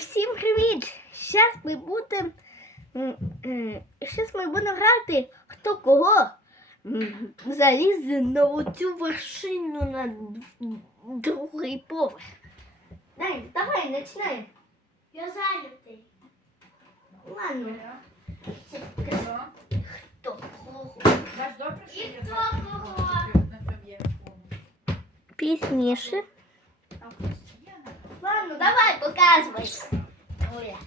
всім привіт! Зараз ми будемо. Зараз ми будемо грати хто кого м, залізе на оцю вершину на другий поверх. Дай, давай, починай. Я зайнятий. Ладно. Хто кого? І хто кого? Пізніше. давай, показуй. Оля.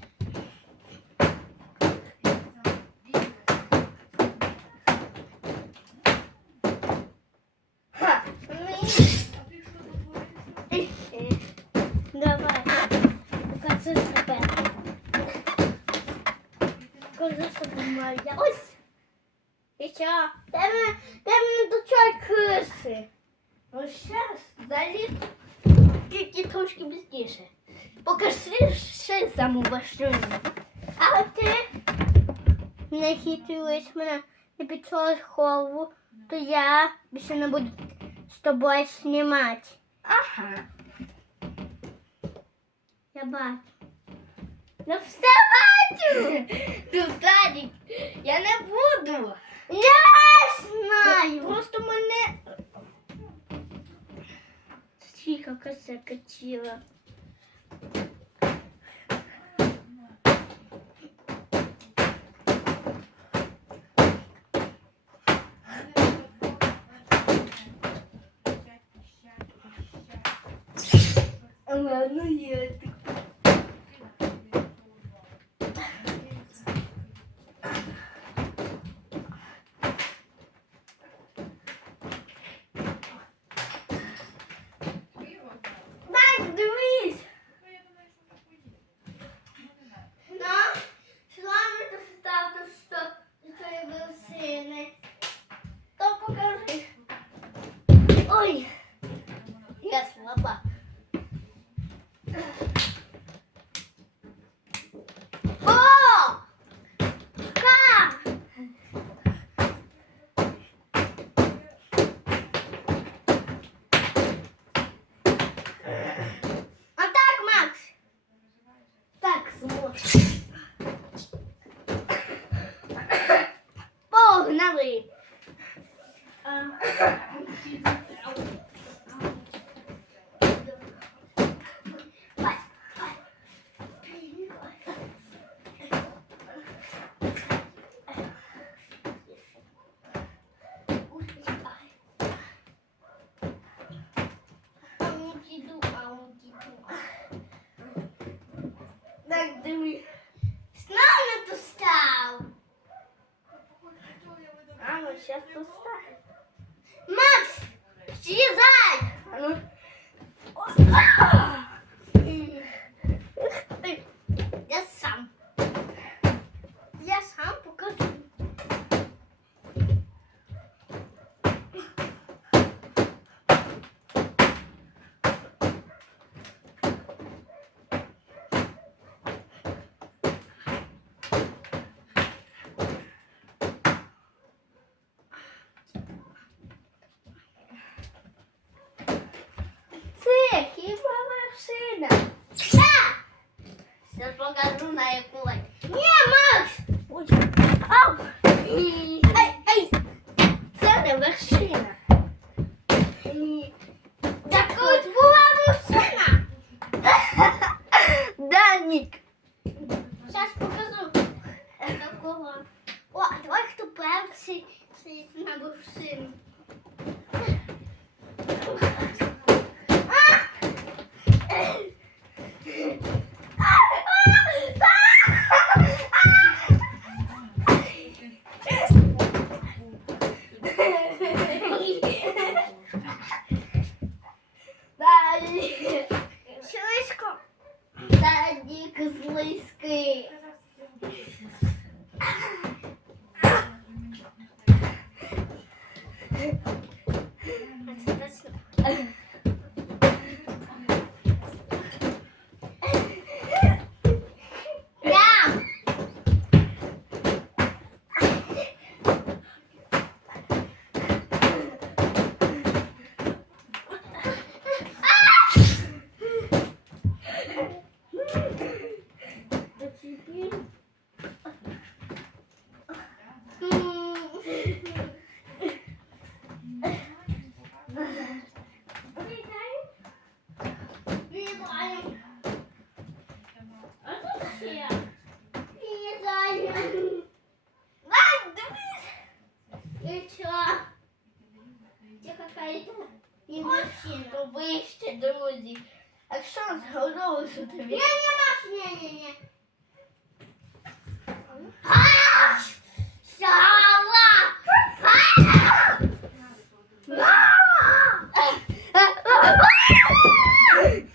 Ха, ну і- А ти що тут Давай. Покажи себе. Покажи себе моя. Ось. І що? Де мене, де мене до чого криси? Ось зараз заліз тільки трошки пізніше. Покажи ще саму вершину. А ти не хитрилась мене не підчулась голову, то я більше не буду з тобою знімати. Ага. Я бачу. Ну все бачу. Ну, Тадік, я не буду. Я знаю. Просто мене. Тихо, коса качила. Вершини. То покажи. Ой, я слаба. Thank you. Діду, а ну діду. Так, диви. Снова тут став. А ну, сейчас поставь. Макс, съезжай! А ну. машина? Так! Сейчас покажу на яку. Ні, Макс! Ой, ау! Ай, ай! Це не вершина. Так ось була вершина. Данік. Зараз покажу. Такого. О, а давай хто перший сидить на вершині. Okay. Вище, друзі. А що зголовилося тобі? Ні, ні, ні, ні, ні. Сала! Мама!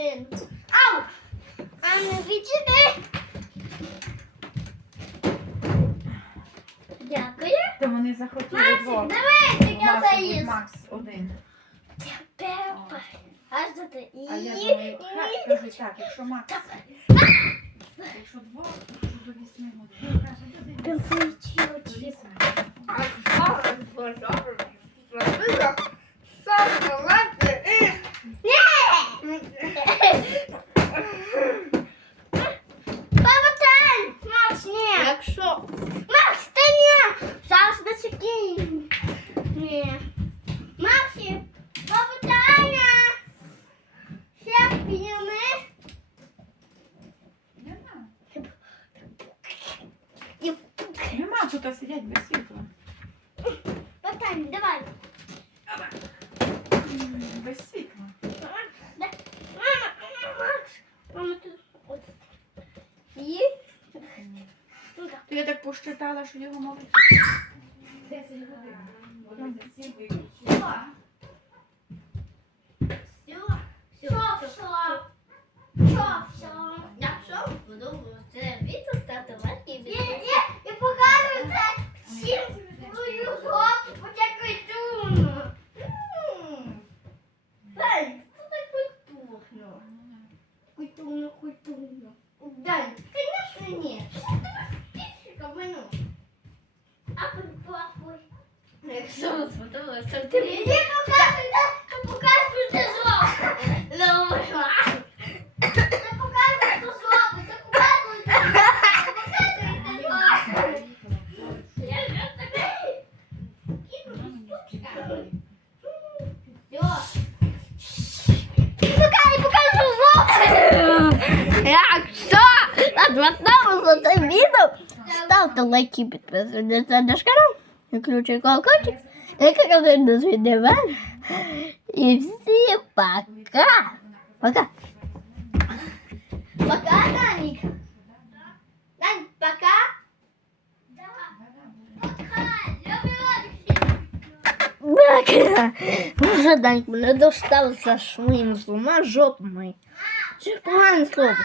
вершину. Ау! А ну відійди! Дякую. То вони захотіли Максик, двох. давай, ти я Макс, заліз. Макс один. Пепа. Аж до ти. А я думаю, хай кажу так, якщо Макс. Якщо двох, то до вісьми годин. Каже, до дев'яти. Давай, До тьоті. вісьми. Баба Тань! Макс, ні! Якщо Макс, та ні! Зараз не секунд. Ні. Максі, баба Таня! Ще підніми. нема. І Нема тут сидять без світла. Давай. М, Без світла. Мама, Макс. Мама, тут. От. І? То я так посчитала, що його мабуть. 10 годин. Вони за сім виключили. сподобалося, ставте мені. Не покажете, покажете зло. Добре. Не покажете зло, не покажете. Покажете зло. Я вже такий. Покажи, покажу зло. Якщо вам за це відео, ставте лайки, підписуйтесь на наш канал, включуйте колокольчик, і кажете до свидання. І всім пока. Пока. Пока, Даник. Дань, пока. Так, вже Даник мене достав за своїм злома жопами. Це погане слово.